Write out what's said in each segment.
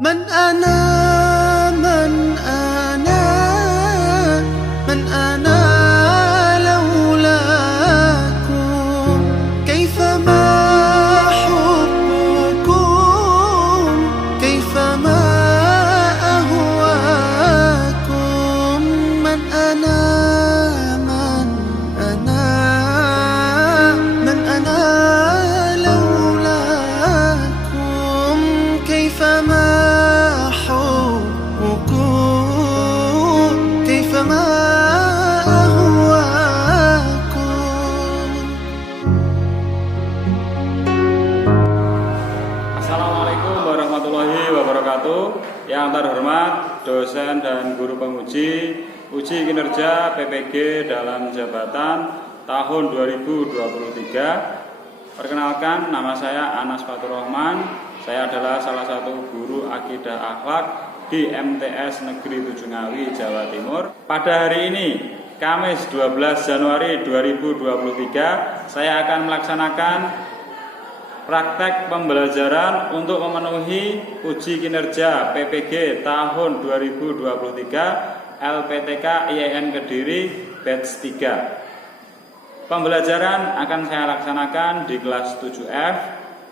من أنا من أنا من أنا لولاكم كيفما حبكم كيفما أهواكم من أنا من أنا من أنا لولاكم كيفما كيفما أهواكم. Assalamualaikum warahmatullahi wabarakatuh. Yang terhormat dosen dan guru penguji uji kinerja PPG dalam jabatan tahun 2023. Perkenalkan, nama saya Anas Fatur Rahman. Saya adalah salah satu guru akidah akhlak di MTS Negeri 7 Ngawi, Jawa Timur. Pada hari ini, Kamis 12 Januari 2023, saya akan melaksanakan praktek pembelajaran untuk memenuhi uji kinerja PPG tahun 2023 LPTK IAIN Kediri batch 3. Pembelajaran akan saya laksanakan di kelas 7F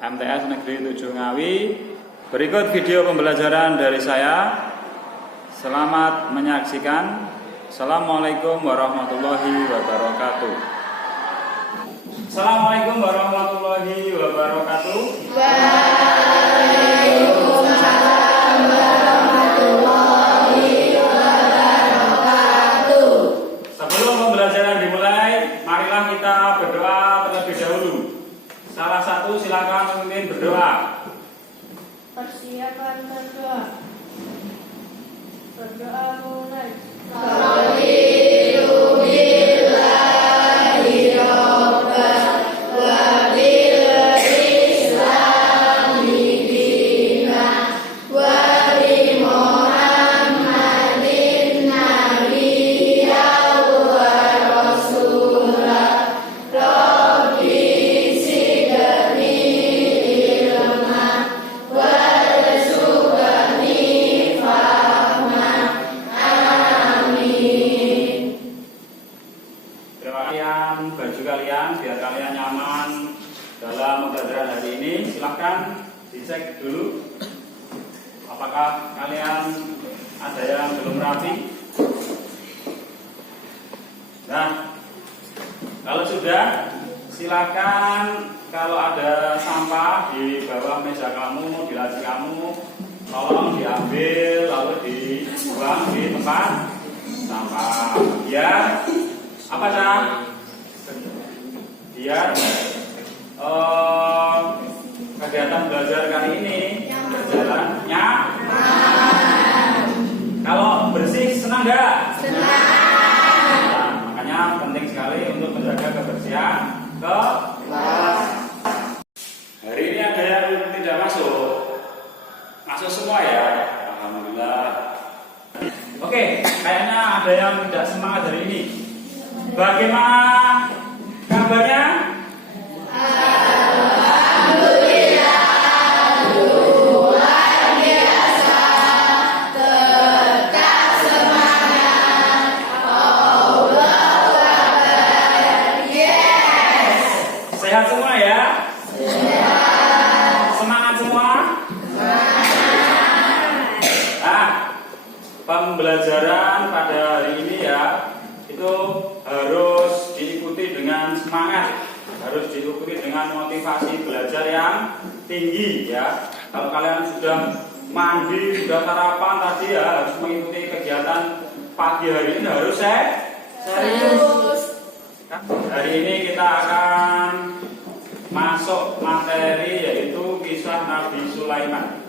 MTS Negeri 7 Ngawi. Berikut video pembelajaran dari saya. Selamat menyaksikan. Assalamualaikum warahmatullahi wabarakatuh. Assalamualaikum warahmatullahi wabarakatuh. Waalaikumsalam warahmatullahi wabarakatuh. Sebelum pembelajaran dimulai, marilah kita berdoa terlebih dahulu. Salah satu silakan memimpin berdoa. Persiapan berdoa. Berdoa mulai. Baju kalian biar kalian nyaman dalam pembelajaran hari ini. Silahkan dicek dulu apakah kalian ada yang belum rapi. Nah, kalau sudah, silakan kalau ada sampah di bawah meja kamu, di laci kamu, tolong diambil lalu dibuang di tempat sampah. Ya, apa Cak? Biar kegiatan belajar kali ini berjalan nyaman. Kalau bersih senang nggak? Senang. Nah, makanya penting sekali untuk menjaga kebersihan kelas. Hari ini ada yang tidak masuk. Masuk semua ya? Alhamdulillah. Oke, kayaknya ada yang tidak semangat hari ini. Bagaimana kabarnya? Alhamdulillah, luar biasa. Tetap semangat. Allahu Akbar. Yes. Sehat semua ya? Sehat. Semangat semua? Semangat. Nah, pembelajaran pada hari ini ya, itu harus diikuti dengan semangat, harus diikuti dengan motivasi belajar yang tinggi ya. Kalau kalian sudah mandi, sudah sarapan tadi ya, harus mengikuti kegiatan pagi hari ini harus serius. Hari ini kita akan masuk materi yaitu kisah Nabi Sulaiman.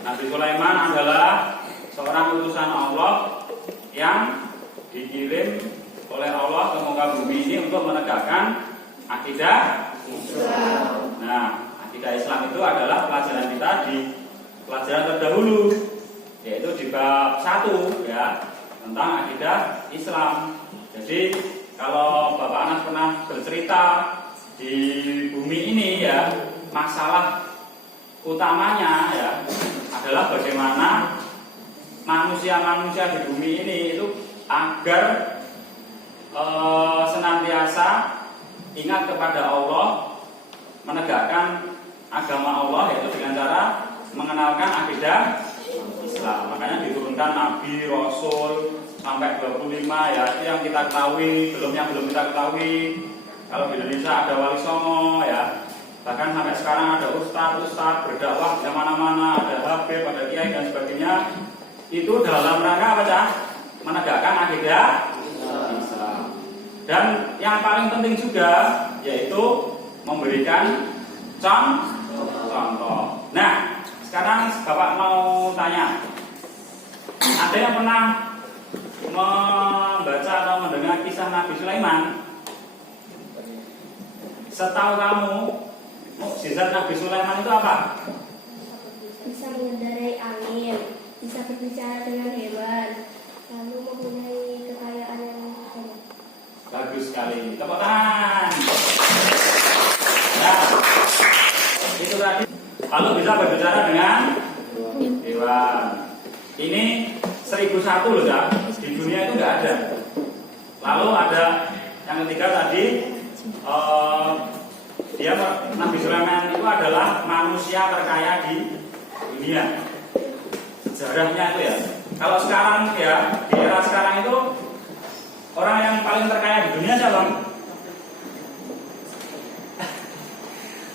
Nabi Sulaiman adalah seorang utusan Allah yang dikirim oleh Allah ke muka bumi ini untuk menegakkan akidah Islam. Nah, akidah Islam itu adalah pelajaran kita di pelajaran terdahulu, yaitu di bab 1 ya, tentang akidah Islam. Jadi kalau Bapak Anas pernah bercerita di bumi ini ya, masalah utamanya ya adalah bagaimana manusia-manusia di bumi ini itu agar senantiasa ingat kepada Allah, menegakkan agama Allah, yaitu dengan cara mengenalkan akidah Islam. Makanya diturunkan Nabi, Rasul sampai 25 ya, itu yang kita ketahui. Yang belum kita ketahui, kalau di Indonesia ada Wali Songo ya, bahkan sampai sekarang ada ustadz berdakwah di mana-mana, ada habib, ada kiai dan sebagainya. Itu dalam rangka apa Cah? Menegakkan akidah Islam. Dan yang paling penting juga yaitu memberikan contoh. Nah, sekarang Bapak mau tanya, ada yang pernah membaca atau mendengar kisah Nabi Sulaiman? Setahu kamu, mukjizat Nabi Sulaiman itu apa? Bisa mengendarai angin, bisa berbicara dengan hewan, lalu mempunyai kekayaan yang banyak. Bagus sekali, tepuk tangan. Nah, itu tadi. Lalu bisa berbicara dengan hewan. Ini 1001 loh Cak. Di dunia itu nggak ada. Lalu ada yang ketiga tadi, dia Nabi Sulaiman itu adalah manusia terkaya di dunia. Sejarahnya itu ya. Kalau sekarang ya, di era sekarang itu orang yang paling terkaya di dunia siapa?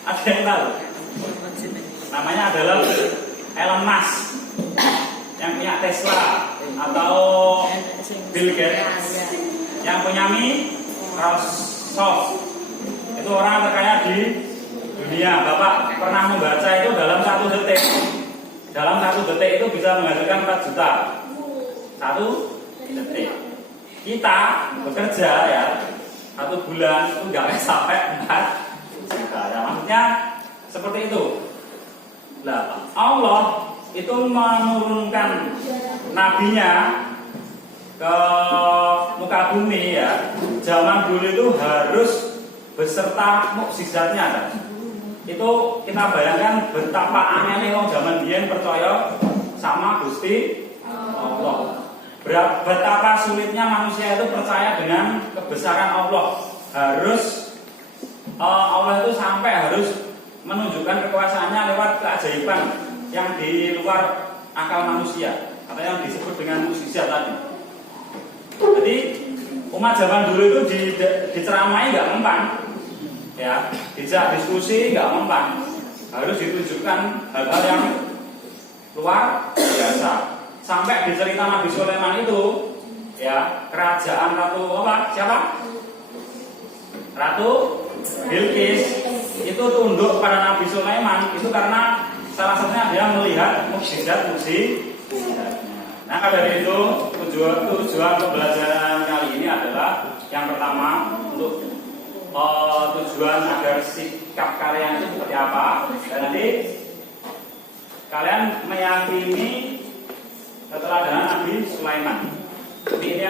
Ada yang tahu? Namanya adalah Elon Musk, yang punya Tesla, atau Bill Gates, yang punya Microsoft. Itu orang terkaya di dunia. Bapak pernah membaca itu dalam 1 detik. Dalam 1 detik itu bisa menghasilkan 4 juta. 1 detik. Kita bekerja ya 1 bulan itu nggak sampai 4 juta. Ya, maksudnya seperti itu. Nah, Allah itu menurunkan nabinya ke muka bumi ya. Zaman dulu itu harus beserta mukjizatnya kan. Itu kita bayangkan betapa anehnya orang zaman biyen percaya sama Gusti Allah. Betapa sulitnya manusia itu percaya dengan kebesaran Allah. Allah itu sampai harus menunjukkan kekuasaannya lewat keajaiban yang di luar akal manusia, atau yang disebut dengan mukjizat tadi. Jadi umat zaman dulu itu diceramai nggak mempan, ya, dijak diskusi nggak mempan, harus ditunjukkan hal-hal yang luar biasa. Sampai di cerita Nabi Sulaiman itu, ya, kerajaan Ratu apa? Siapa? Ratu Bilqis itu tunduk pada Nabi Sulaiman itu karena salah satunya dia melihat mukjizat-mukjizatnya. Nah, dari itu tujuan pembelajaran kali ini adalah yang pertama untuk tujuan agar sikap kalian itu seperti apa, dan nanti kalian meyakini keteladanan Nabi Sulaiman. Jadi ini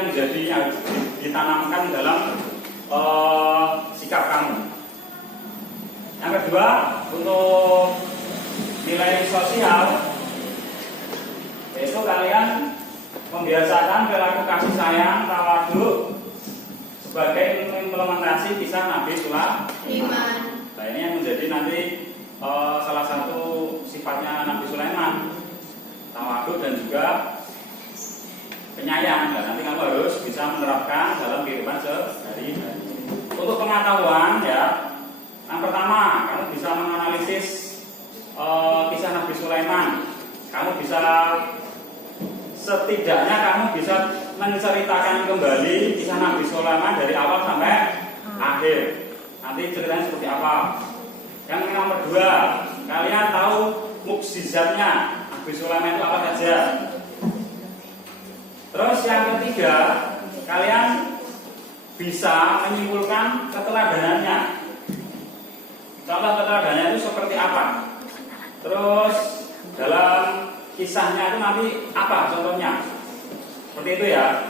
yang ditanamkan dalam sikap kamu. Yang kedua, untuk nilai sosial, yaitu kalian membiasakan perilaku kasih sayang, tawadhu sebagai implementasi kisah Nabi Sulaiman. Nah, ini yang menjadi nanti salah satu sifatnya Nabi Sulaiman, tawadhu dan juga penyayang. Dan nanti kamu harus bisa menerapkan dalam kehidupan sehari-hari. Untuk pengetahuan ya, yang pertama, kamu bisa menganalisis kisah Nabi Sulaiman. Kamu bisa, setidaknya kamu bisa menceritakan kembali kisah Nabi Sulaiman dari awal sampai akhir. Nanti ceritanya seperti apa. Yang nomor 2, kalian tahu mukjizatnya Nabi Sulaiman itu apa saja. Terus yang ketiga, kalian bisa menyimpulkan keteladanannya. Contoh keteladanannya itu seperti apa? Terus dalam kisahnya itu nanti apa contohnya? Seperti itu ya.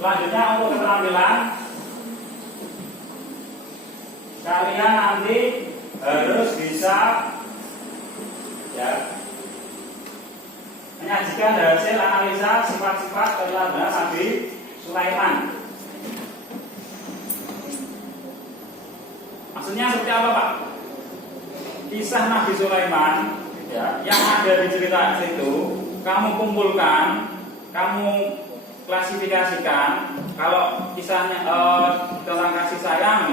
Selanjutnya untuk keterampilan, kalian nanti harus bisa ya juga hasil analisa sifat-sifat keteladanan Nabi Sulaiman. Maksudnya seperti apa, Pak? Kisah Nabi Sulaiman ya, yang ada di cerita itu kamu kumpulkan, kamu klasifikasikan. Kalau kisahnya tentang kasih sayang,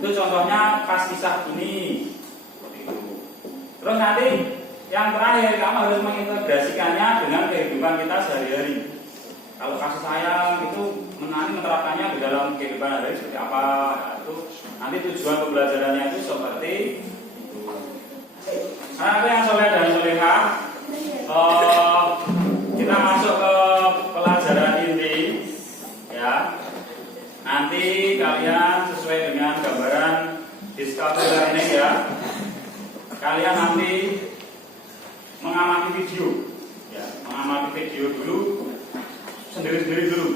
itu contohnya pas kisah ini. Terus nanti yang terakhir kamu harus mengintegrasikannya dengan kehidupan kita sehari-hari. Kalau kasih sayang itu menerapkannya di dalam kehidupan sehari-hari seperti apa? Nah, itu nanti tujuan pembelajarannya itu seperti itu. Anak-anak yang soleh dan solehah, kita masuk ke pelajaran inti, ya. Nanti kalian sesuai dengan gambaran di skala ini ya. Kalian nanti mengamati video, ya, mengamati video dulu, sendiri-sendiri dulu.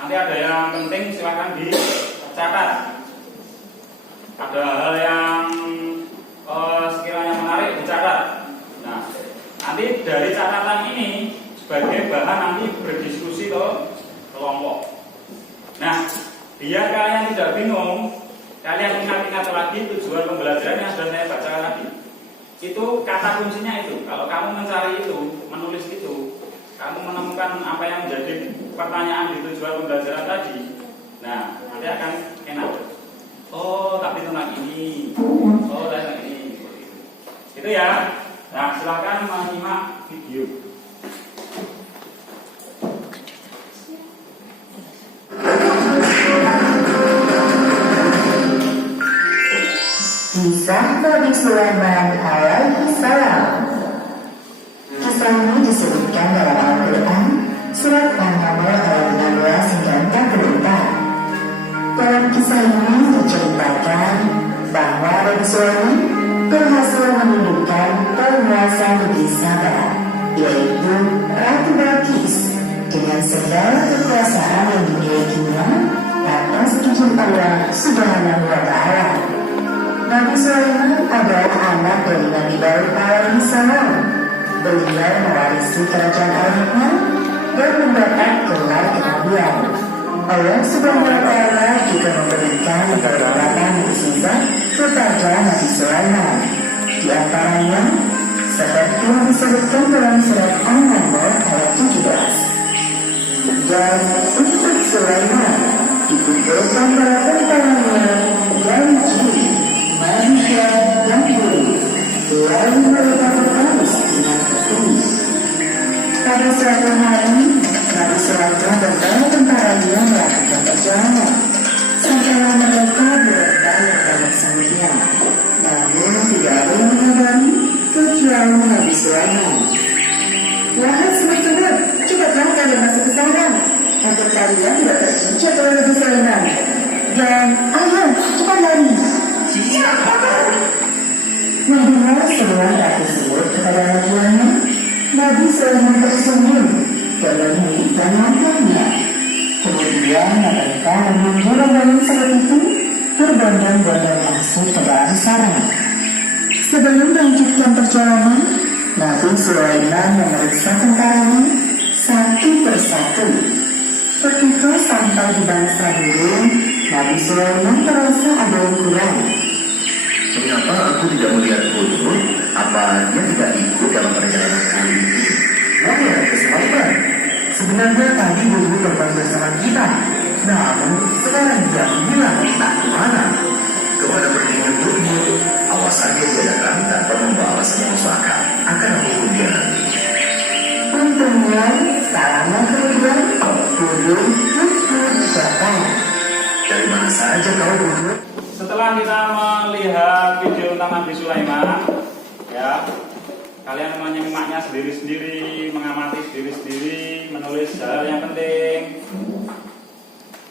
Nanti ada yang penting silahkan dicatat. Ada hal yang sekiranya menarik dicatat. Nah, nanti dari catatan ini sebagai bahan nanti berdiskusi ke kelompok. Nah, biar kalian tidak bingung, kalian ingat-ingat lagi tujuan pembelajaran yang sudah saya bacakan tadi. Itu kata kuncinya itu. Kalau kamu mencari itu, menulis itu, kamu menemukan apa yang menjadi pertanyaan di tujuan pembelajaran tadi. Nah, nanti akan enak. Oh, tapi tentang ini. Oh, tentang ini. Itu ya. Nah, silakan menyimak video. Kisah Nabi Sulaiman alaihi salam. Kisah ini disebutkan dalam Al-Quran surat An-Naml ayat 16 hingga 44. Dalam kisah ini diceritakan bahwa Nabi Sulaiman berhasil menundukkan penguasa negeri Sabah, yaitu Ratu Balqis, dengan segala kekuasaan yang dimilikinya atas izin Allah Subhanahu wa Ta'ala. Nabi Sulaiman adalah anak dari Nabi Daud alaihi salam. Beliau mewarisi kerajaan ayahnya dan mendapat gelar kenabian. Allah Subhanahu wa Ta'ala juga memberikan beberapa mukjizat kepada Nabi Sulaiman. Di antaranya seperti yang disebutkan dalam surat An-Naml ayat 17. Dan untuk Sulaiman dikumpulkan para tentaranya dari jin, manusia dan burung, lalu mereka berbaris dengan bumi. Pada suatu hari, Nabi Sulaiman berbala tentaranya melakukan perjalanan. Sampailah mereka berenang yang banyak sangitnya, namun tidak ada yang mengabari kecuali Nabi Sulaiman. Wahai semut-semut, cepatlah kalian masuk ke sarang, agar kalian tidak terjunjak oleh Nabi Sulaiman. Dan ayo, cepat lari. Siapa? Mendengar seruan ratu semut kepada nabinya, Nabi Sulaiman tersungkur dan menghidupkan langkahnya. Kemudian mereka memborong-borong semut itu berbondong-bondong masuk ke dalam sarang. Sebelum melanjutkan perjalanan, Nabi Sulaiman memeriksa tentaranya satu persatu. Ketika sampai di bangsa burung, Nabi Sulaiman merasa ada yang kurang. Mengapa aku tidak melihat burung? Apa dia tidak ikut dalam perjalanan kali ini? Ya, Sulaiman. Sebenarnya tadi burung terbang bersama kita. Namun sekarang dia hilang entah kemana. Kepada perginya burung, awas saja dia datang tanpa membawa semua pusaka. Akan aku hukum dia nanti. Untungnya, selama kemudian burung tutup datang. Dari mana saja kau burung? Setelah kita melihat video tentang Nabi Sulaiman, ya, kalian menyimaknya sendiri-sendiri, mengamati sendiri-sendiri, menulis hal yang penting.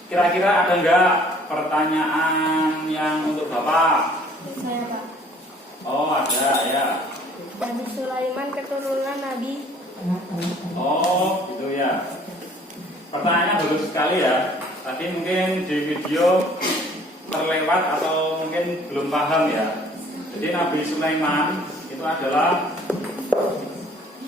Kira-kira ada enggak pertanyaan yang untuk Bapak? Saya, Pak. Oh, ada ya. Nabi Sulaiman keturunan Nabi. Oh, gitu ya. Pertanyaannya bagus sekali ya. Tadi mungkin di video terlewat atau mungkin belum paham ya. Jadi Nabi Sulaiman itu adalah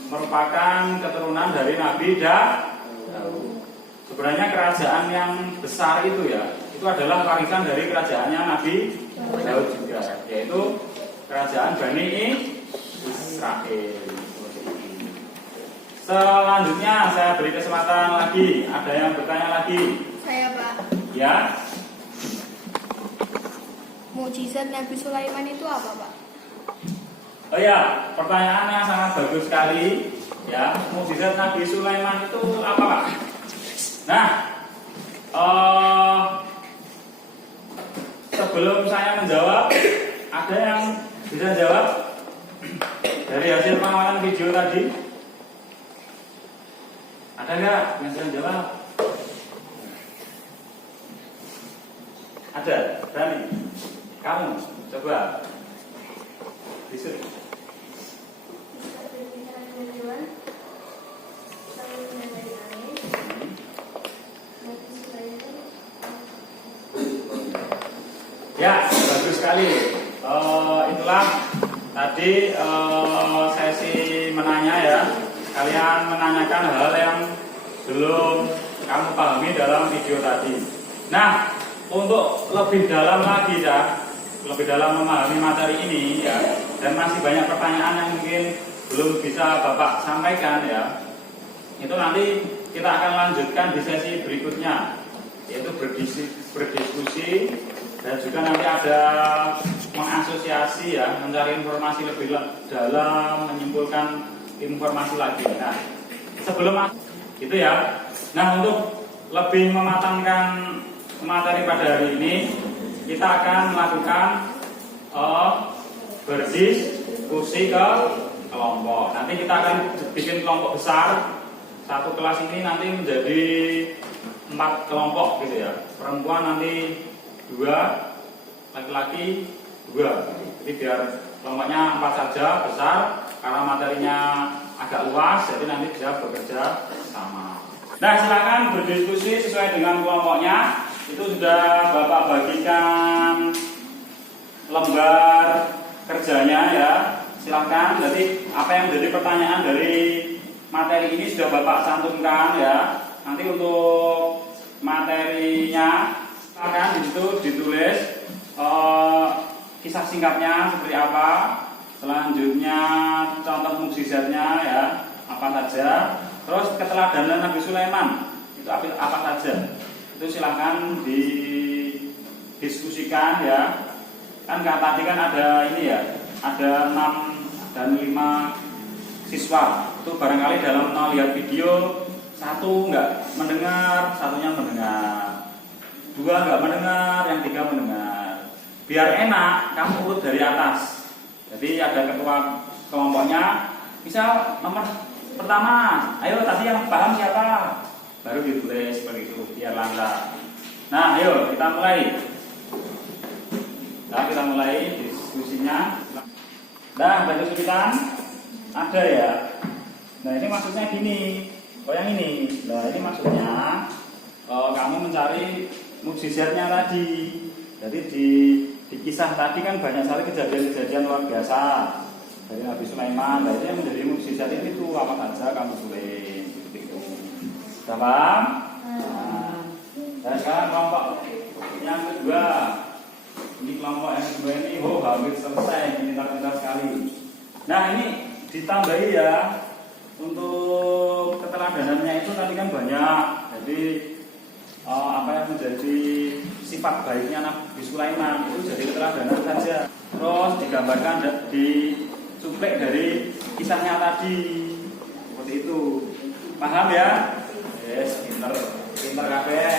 merupakan keturunan dari Nabi Daud. Sebenarnya kerajaan yang besar itu ya, itu adalah warisan dari kerajaannya Nabi Daud juga, yaitu kerajaan Bani Israel. Selanjutnya saya beri kesempatan lagi. Ada yang bertanya lagi? Saya, Pak. Ya. Mukjizat Nabi Sulaiman itu apa, Pak? Oh ya, pertanyaan yang sangat bagus sekali. Ya, mukjizat Nabi Sulaiman itu apa, Pak? Nah, sebelum saya menjawab, ada yang bisa jawab dari hasil pengamatan video tadi? Ada nggak yang bisa jawab? Ada, berani? Kamu coba. Disuruh. Ya, bagus sekali. Itulah tadi sesi menanya ya. Kalian menanyakan hal yang belum kamu pahami dalam video tadi. Nah, untuk lebih dalam lagi ya, lebih dalam memahami materi ini ya, dan masih banyak pertanyaan yang mungkin belum bisa Bapak sampaikan ya. Itu nanti kita akan lanjutkan di sesi berikutnya, yaitu berdiskusi dan juga nanti ada mengasosiasi ya, mencari informasi lebih dalam, menyimpulkan informasi lagi. Nah, sebelum itu ya. Nah, untuk lebih mematangkan materi pada hari ini, kita akan melakukan berdiskusi ke kelompok. Nanti kita akan bikin kelompok besar. Satu kelas ini nanti menjadi 4 kelompok gitu ya. Perempuan nanti 2, laki-laki 2. Jadi biar kelompoknya 4 saja, besar, karena materinya agak luas, jadi nanti bisa bekerja sama. Nah, silakan berdiskusi sesuai dengan kelompoknya. Itu sudah Bapak bagikan lembar kerjanya ya. Silakan. Jadi apa yang menjadi pertanyaan dari materi ini sudah Bapak cantumkan ya. Nanti untuk materinya akan di situ ditulis kisah singkatnya seperti apa, selanjutnya contoh mukjizatnya ya, apa saja, terus keteladanan Nabi Sulaiman itu apa saja. Itu silahkan didiskusikan ya. Kan tadi kan ada ini ya, ada 6 dan 5 siswa. Itu barangkali dalam melihat video, 1 enggak mendengar, 1-nya mendengar, 2 enggak mendengar, yang 3 mendengar. Biar enak, kamu urut dari atas. Jadi ada ketua kelompoknya, misal nomor pertama, ayo tadi yang paham siapa? Baru ditulis seperti itu, biar lancar. Nah, ayo kita mulai. Nah, kita mulai diskusinya. Nah, baca kesulitan ada ya. Nah, ini maksudnya gini. Oh, yang ini. Nah, ini maksudnya kamu mencari mukjizatnya tadi. Jadi di kisah tadi kan banyak sekali kejadian-kejadian luar biasa dari Nabi Sulaiman. Nah, ini yang menjadi mukjizat itu apa saja kamu tulis. Sudah paham? Nah, dan sekarang kelompok yang kedua. Ini kelompok yang kedua ini, hampir selesai, ini pintar-pintar sekali. Nah, ini ditambahi ya, untuk keteladanannya itu tadi kan banyak. Jadi apa yang menjadi sifat baiknya Nabi Sulaiman itu jadi keteladanan saja. Terus digambarkan, dicuplik dari kisahnya tadi, seperti itu. Paham ya? Yes, pinter kabeh.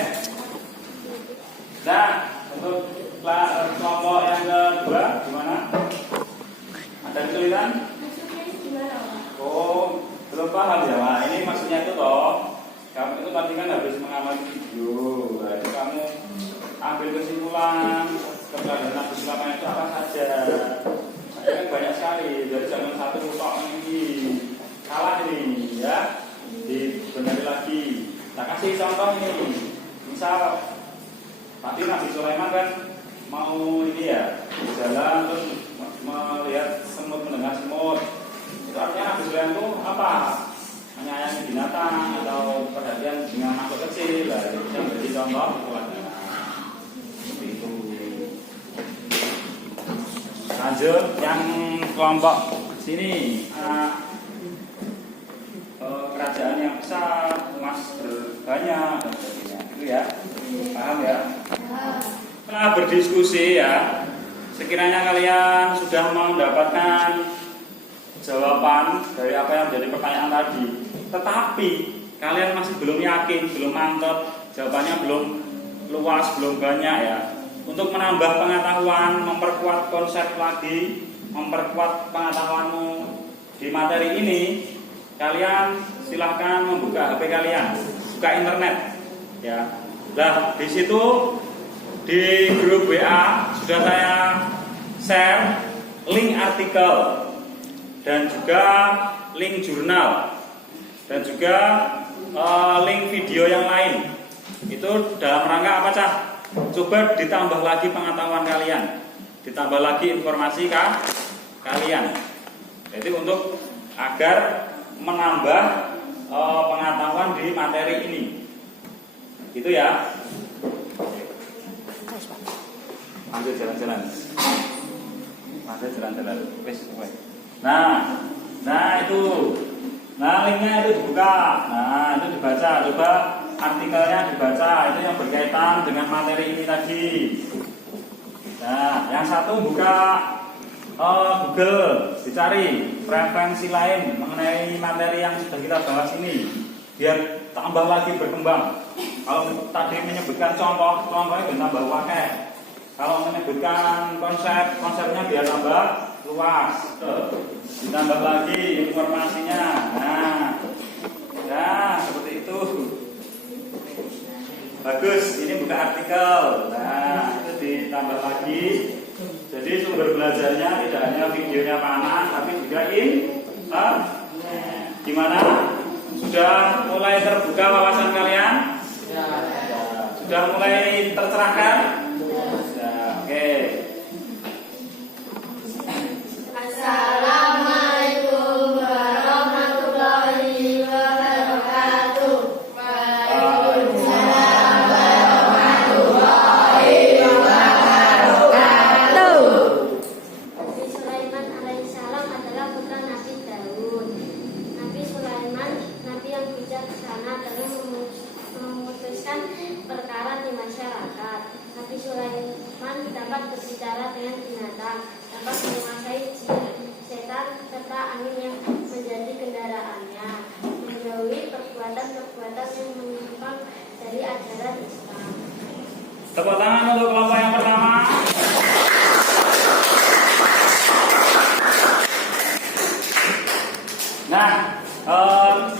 Nah, untuk kelompok yang kedua gimana? Ada kesulitan? Oh, belum paham ya? Nah, ini maksudnya itu toh. Kamu itu tadi kan habis mengamati video. Nah, itu kamu ambil kesimpulan keteladanan Nabi Sulaiman itu apa saja. Nah, ini kan banyak sekali. Dari zaman 1 tok ini salah ini ya. Dibenahi lagi. Nah, kasih contoh ini. Misal tadi Nabi Sulaiman kan mau ini ya, jalan terus melihat semut, mendengar semut. Itu artinya Nabi Sulaiman kalian tuh apa? Menyayangi binatang atau perhatian dengan makhluk kecil. Lah, itu bisa menjadi contoh keteladanan. Seperti itu. Lanjut yang kelompok sini. Kerajaan yang besar, emas berbanyak dan sebagainya. Itu ya. Paham ya? Setelah berdiskusi ya, sekiranya kalian sudah mendapatkan jawaban dari apa yang menjadi pertanyaan tadi, tetapi kalian masih belum yakin, belum mantap, jawabannya belum luas, belum banyak ya. Untuk menambah pengetahuan, memperkuat konsep lagi, memperkuat pengetahuanmu di materi ini, kalian silahkan membuka HP kalian, buka internet ya. Nah, di situ di grup WA sudah saya share link artikel dan juga link jurnal dan juga link video yang lain. Itu dalam rangka apa, Cah? Coba ditambah lagi pengetahuan kalian, ditambah lagi informasi kalian. Jadi untuk agar menambah pengetahuan di materi ini. Gitu ya. Ambil jalan-jalan. Ambil jalan-jalan. Nah itu. Nah linknya itu dibuka. Nah itu dibaca. Coba artikelnya dibaca. Itu yang berkaitan dengan materi ini tadi. Nah yang satu buka Google, dicari referensi lain mengenai materi yang sudah kita bahas ini, biar tambah lagi berkembang. Kalau tadi menyebutkan contohnya biar tambah wakai. Kalau menyebutkan konsepnya biar tambah luas. Ditambah lagi informasinya. Nah, seperti itu. Bagus, ini buka artikel. Nah, itu ditambah lagi. Jadi sumber belajarnya tidak hanya videonya panas, tapi juga gimana? Sudah mulai terbuka wawasan kalian? Ya. Sudah mulai tercerahkan? Ya, oke. Assalamualaikum warahmatullahi wabarakatuh. Waalaikumsalam warahmatullahi wabarakatuh. Nabi Sulaiman alaihissalam adalah putra Nabi Daud. Nabi Sulaiman, nabi yang bijaksana dalam memutuskan perkara di masyarakat. Nabi Sulaiman dapat berbicara dengan binatang, dapat menguasai jin, setan, serta angin yang menjadi kendaraannya, menjauhi perbuatan-perbuatan yang menyimpang dari ajaran Islam. Tepuk tangan untuk kelompok yang pertama. Nah,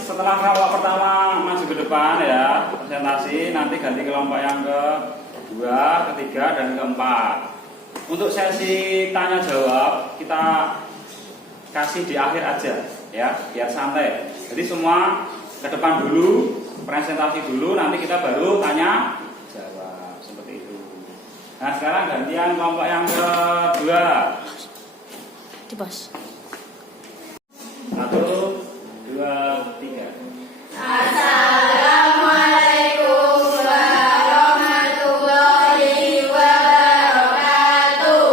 setelah kelompok pertama maju ke depan ya, presentasi, nanti ganti kelompok yang kedua, ketiga, dan keempat. Untuk sesi tanya jawab kita kasih di akhir aja ya, biar santai. Jadi semua ke depan dulu, presentasi dulu, nanti kita baru tanya jawab seperti itu. Nah sekarang gantian kelompok yang kedua. Di bos. 1, 2, 3. Assalamualaikum warahmatullahi wabarakatuh.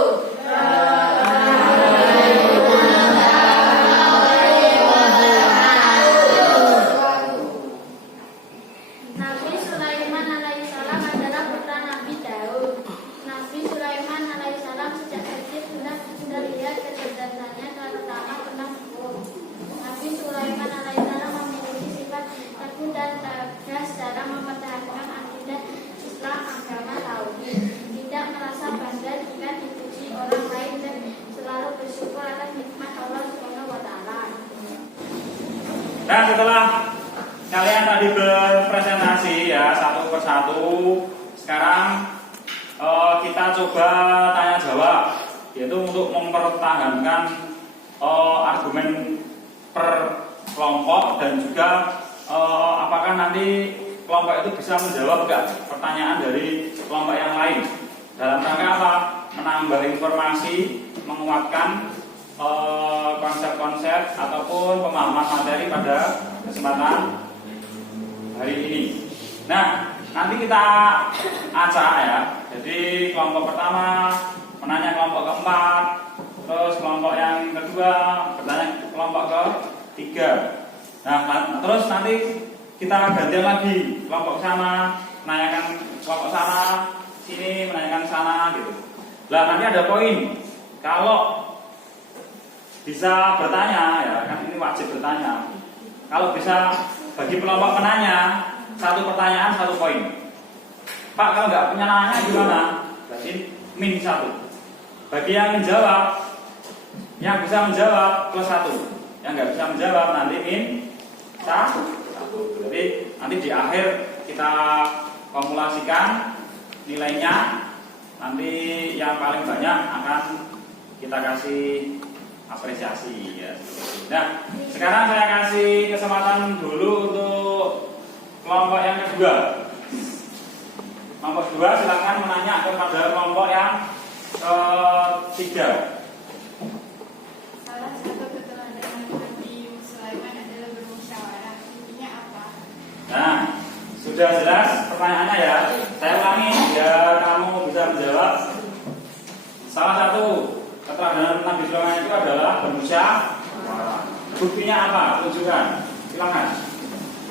Nabi Sulaiman alaihissalam adalah putra Nabi Daud. Nabi Sulaiman alaihissalam sejak kecil sudah lihat kecerdasannya terutama penakut. Nabi Sulaiman alaihissalam memiliki sifat teguh dan tegas dalam mempertahankan akidah Islam agama tauhid. Tidak merasa bangga jika dipuji orang lain dan selalu bersyukur atas nikmat Allah Subhanahu wa taala. Nah setelah kalian tadi berpresentasi ya satu persatu, sekarang kita coba tanya jawab, yaitu untuk mempertahankan argumen per kelompok dan juga apakah nanti kelompok itu bisa menjawab enggak pertanyaan dari kelompok yang lain dalam rangka apa? Menambah informasi, menguatkan konsep-konsep ataupun pemahaman materi pada kesempatan hari ini. Nah, nanti kita acak ya. Jadi kelompok pertama menanya kelompok keempat, terus kelompok yang kedua bertanya kelompok ketiga. Nah, terus nanti kita gantian lagi, kelompok sana menanyakan kelompok sana, sini menanyakan sana gitu. Lah nanti ada poin. Kalau bisa bertanya ya, kan ini wajib bertanya. Kalau bisa bagi kelompok penanya, satu pertanyaan satu poin. Pak, kalau nggak punya nanya gimana? Berarti min 1. Bagi yang menjawab, yang bisa menjawab plus 1. Yang nggak bisa menjawab nanti min 1. Jadi nanti di akhir kita kumulasikan nilainya. Nanti yang paling banyak akan kita kasih apresiasi ya. Nah, sekarang saya kasih kesempatan dulu untuk kelompok yang kedua. Kelompok kedua silakan menanya kepada kelompok yang ketiga. Salah satu keteladanan Nabi Sulaiman adalah bermusyawarah. Intinya apa? Nah, sudah jelas pertanyaannya ya. Saya ulangi biar kamu bisa menjawab. Salah satu keteladanan Nabi Sulaiman itu adalah bermusyawarah. Buktinya apa? Tunjukkan. Silakan.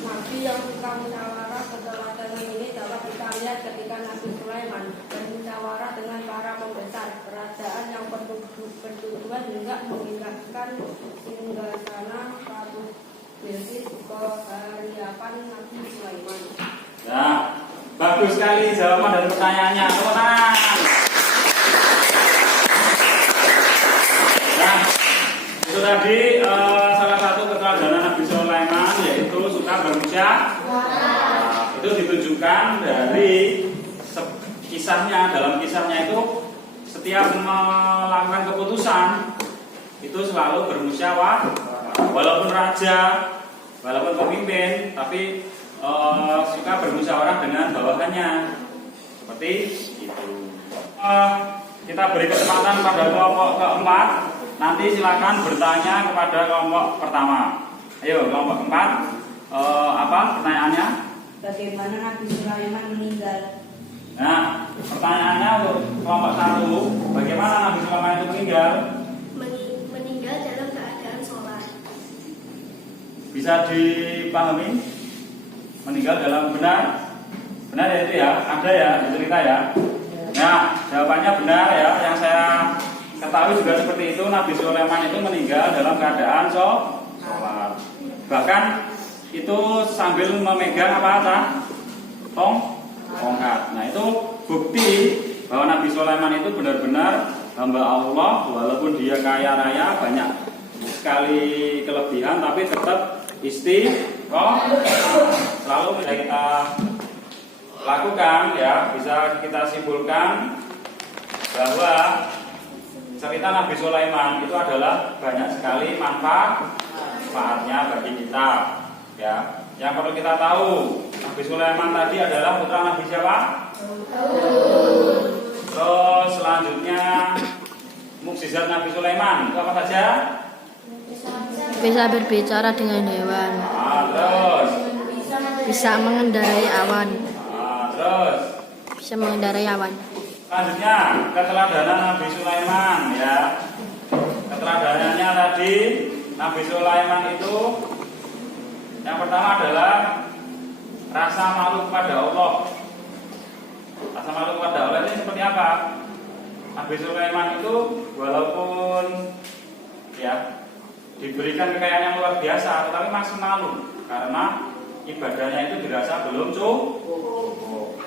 Nabi yang suka musyawarah keteladanan ini dapat kita lihat ketika Nabi Sulaiman bermusyawarah dengan para pembesar kerajaan yang bertujuan juga memindahkan singgasana Ratu Bilqis ke hadapan Nabi Sulaiman. Nah, bagus sekali jawaban dari pertanyaannya. Tepuk tangan. Nah, itu tadi salah satu keteladanan Nabi Sulaiman yaitu suka bermusyawarah. Itu ditunjukkan dari kisahnya. Dalam kisahnya itu setiap melakukan keputusan itu selalu bermusyawarah. Walaupun raja, walaupun pemimpin, tapi suka bermusyawarah dengan bawahannya. Seperti itu. Kita beri kesempatan pada kelompok keempat. Nanti silakan bertanya kepada kelompok pertama. Ayo, kelompok keempat. Apa pertanyaannya? Bagaimana Nabi Sulaiman meninggal? Nah, pertanyaannya untuk kelompok 1. Bagaimana Nabi Sulaiman itu meninggal? Meninggal dalam keadaan sholat. Bisa dipahami? Meninggal dalam benar ya itu ya, ada ya di cerita ya. Nah, jawabannya benar ya. Yang saya ketahui juga seperti itu. Nabi Sulaiman itu meninggal dalam keadaan sholat. Bahkan itu sambil memegang apa? Tongkat. Nah, itu bukti bahwa Nabi Sulaiman itu benar-benar hamba Allah. Walaupun dia kaya raya, banyak sekali kelebihan, tapi tetap istiqomah. Selalu bisa kita lakukan ya, bisa kita simpulkan bahwa cerita Nabi Sulaiman itu adalah banyak sekali manfaatnya bagi kita ya. Yang perlu kita tahu, Nabi Sulaiman tadi adalah putra Nabi siapa? Terus selanjutnya mukjizat Nabi Sulaiman itu apa saja? Bisa berbicara dengan hewan. Terus Bisa mengendarai awan. terus Bisa mengendarai awan. selanjutnya keteladanan Nabi Sulaiman ya. Keteladanannya tadi Nabi Sulaiman itu yang pertama adalah rasa malu kepada Allah. Rasa malu kepada Allah ini seperti apa? Nabi Sulaiman itu walaupun ya diberikan kekayaan yang luar biasa, tetapi masih malu karena ibadahnya itu dirasa belum cukup.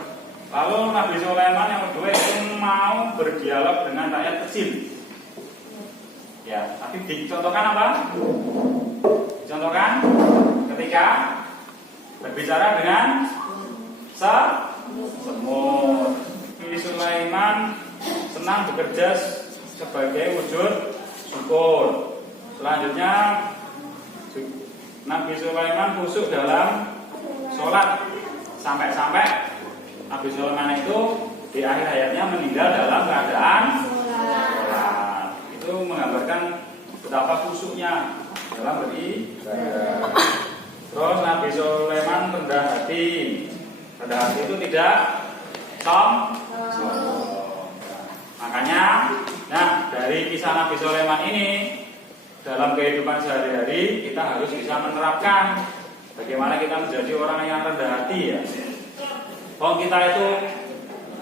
Lalu Nabi Sulaiman yang kedua itu mau berdialog dengan rakyat kecil. Ya, tapi dicontohkan apa? Dicontohkan ketika berbicara dengan semut. Nabi Sulaiman senang bekerja sebagai wujud syukur. Selanjutnya Nabi Sulaiman khusyuk dalam sholat sampai-sampai Nabi Sulaiman itu di akhir hayatnya meninggal dalam keadaan sholat. Itu menggambarkan betapa khusyuknya dalam beribadah. Terus Nabi Sulaiman rendah hati. Rendah hati itu tidak sombong. Makanya, dari kisah Nabi Sulaiman ini dalam kehidupan sehari-hari kita harus bisa menerapkan bagaimana kita menjadi orang yang rendah hati ya. Kalau kita itu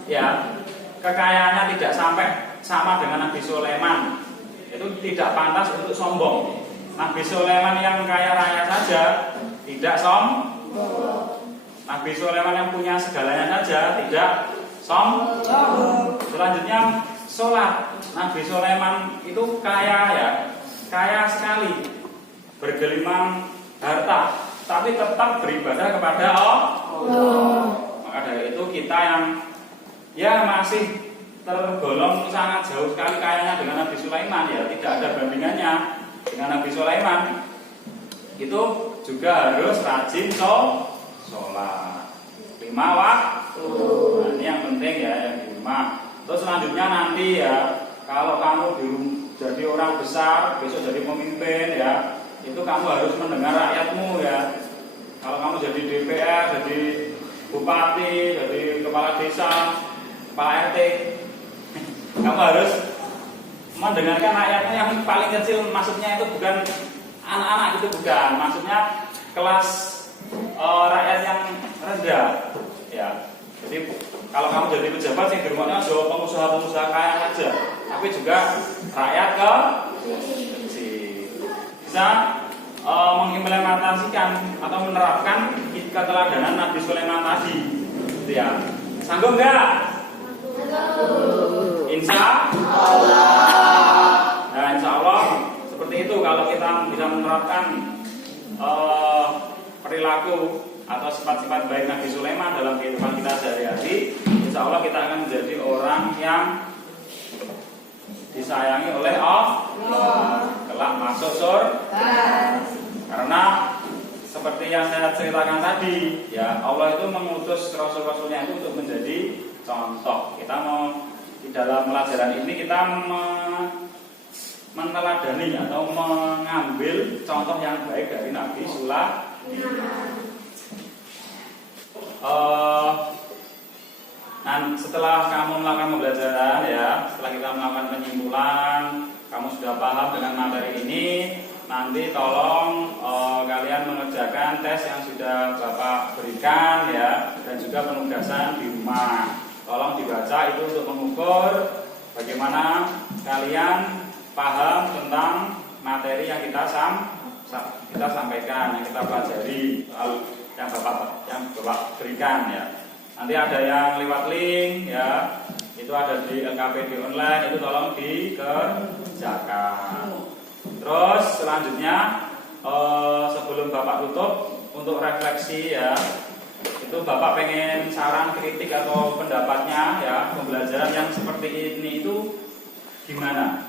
ya kekayaannya tidak sampai sama dengan Nabi Sulaiman, itu tidak pantas untuk sombong. Nabi Sulaiman yang kaya raya saja tidak sombong. Nabi Sulaiman yang punya segalanya saja tidak sombong. Selanjutnya sholat. Nabi Sulaiman itu kaya sekali, bergelimang harta, tapi tetap beribadah kepada Allah. Maka dari itu kita yang masih tergolong sangat jauh sekali kayanya dengan Nabi Sulaiman ya, tidak ada bandingannya dengan Nabi Sulaiman. Itu juga harus rajin sholat 5 waktu. Nah, ini yang penting ya, yang di rumah. Terus selanjutnya nanti ya, kalau kamu jadi orang besar, besok jadi pemimpin ya, itu kamu harus mendengar rakyatmu ya. Kalau kamu jadi DPR, jadi bupati, jadi kepala desa, kepala RT, kamu harus mendengarkan rakyatmu yang paling kecil. Maksudnya itu bukan anak-anak, itu bukan. Maksudnya kelas rakyat yang rendah ya. Jadi kalau kamu jadi pejabat sih di rumahnya pengusaha-pengusaha kaya aja, tapi juga rakyat bisa mengimplementasikan atau menerapkan keteladanan Nabi Sulaiman tadi. Gitu ya. Sanggup nggak? Insya Allah. Nah, insya Allah seperti itu. Kalau kita bisa menerapkan perilaku atau sifat-sifat baik Nabi Sulaiman dalam kehidupan kita sehari-hari, insya Allah kita akan menjadi orang yang disayangi oleh Allah, kelak masuk surga. Karena seperti yang saya ceritakan tadi, ya Allah itu mengutus rasul-rasulnya itu untuk menjadi contoh. Kita mau di dalam pelajaran ini kita meneladani atau mengambil contoh yang baik dari Nabi Sulaiman. Setelah kamu melakukan pembelajaran ya, setelah kita melakukan penyimpulan, kamu sudah paham dengan materi ini, nanti tolong kalian mengerjakan tes yang sudah Bapak berikan ya, dan juga penugasan di rumah. Tolong dibaca itu untuk mengukur bagaimana kalian paham tentang materi yang kita sampaikan, yang kita pelajari, yang Bapak berikan ya. Nanti ada yang lewat link ya, itu ada di LKPD online, itu tolong dikerjakan. Terus selanjutnya sebelum Bapak tutup untuk refleksi ya, itu Bapak pengen saran, kritik atau pendapatnya ya, pembelajaran yang seperti ini itu gimana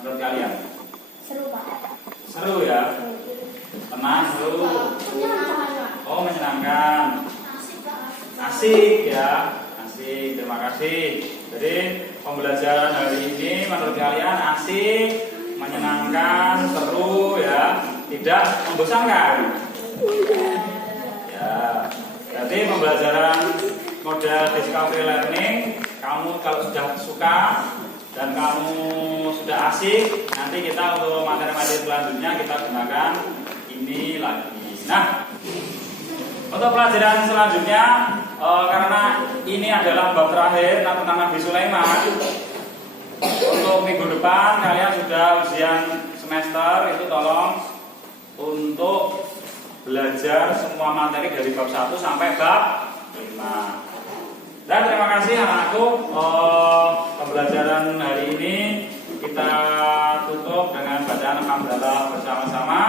menurut kalian? Seru Pak. Seru ya? Tenang, seru. Oh, menyenangkan. Asik ya, asik. Terima kasih. Jadi pembelajaran hari ini menurut kalian asik, menyenangkan, seru ya, tidak membosankan. Ya, jadi pembelajaran model discovery learning, kamu kalau sudah suka dan kamu sudah asik, nanti kita untuk materi-materi selanjutnya kita gunakan ini lagi. Nah, untuk pelajaran selanjutnya, karena ini adalah bab terakhir tentang Nabi Sulaiman, untuk minggu depan kalian sudah ujian semester, itu tolong untuk belajar semua materi dari bab 1 sampai bab 5. Dan terima kasih anak-anakku, pembelajaran hari ini kita tutup dengan bacaan alhamdulillah bersama-sama.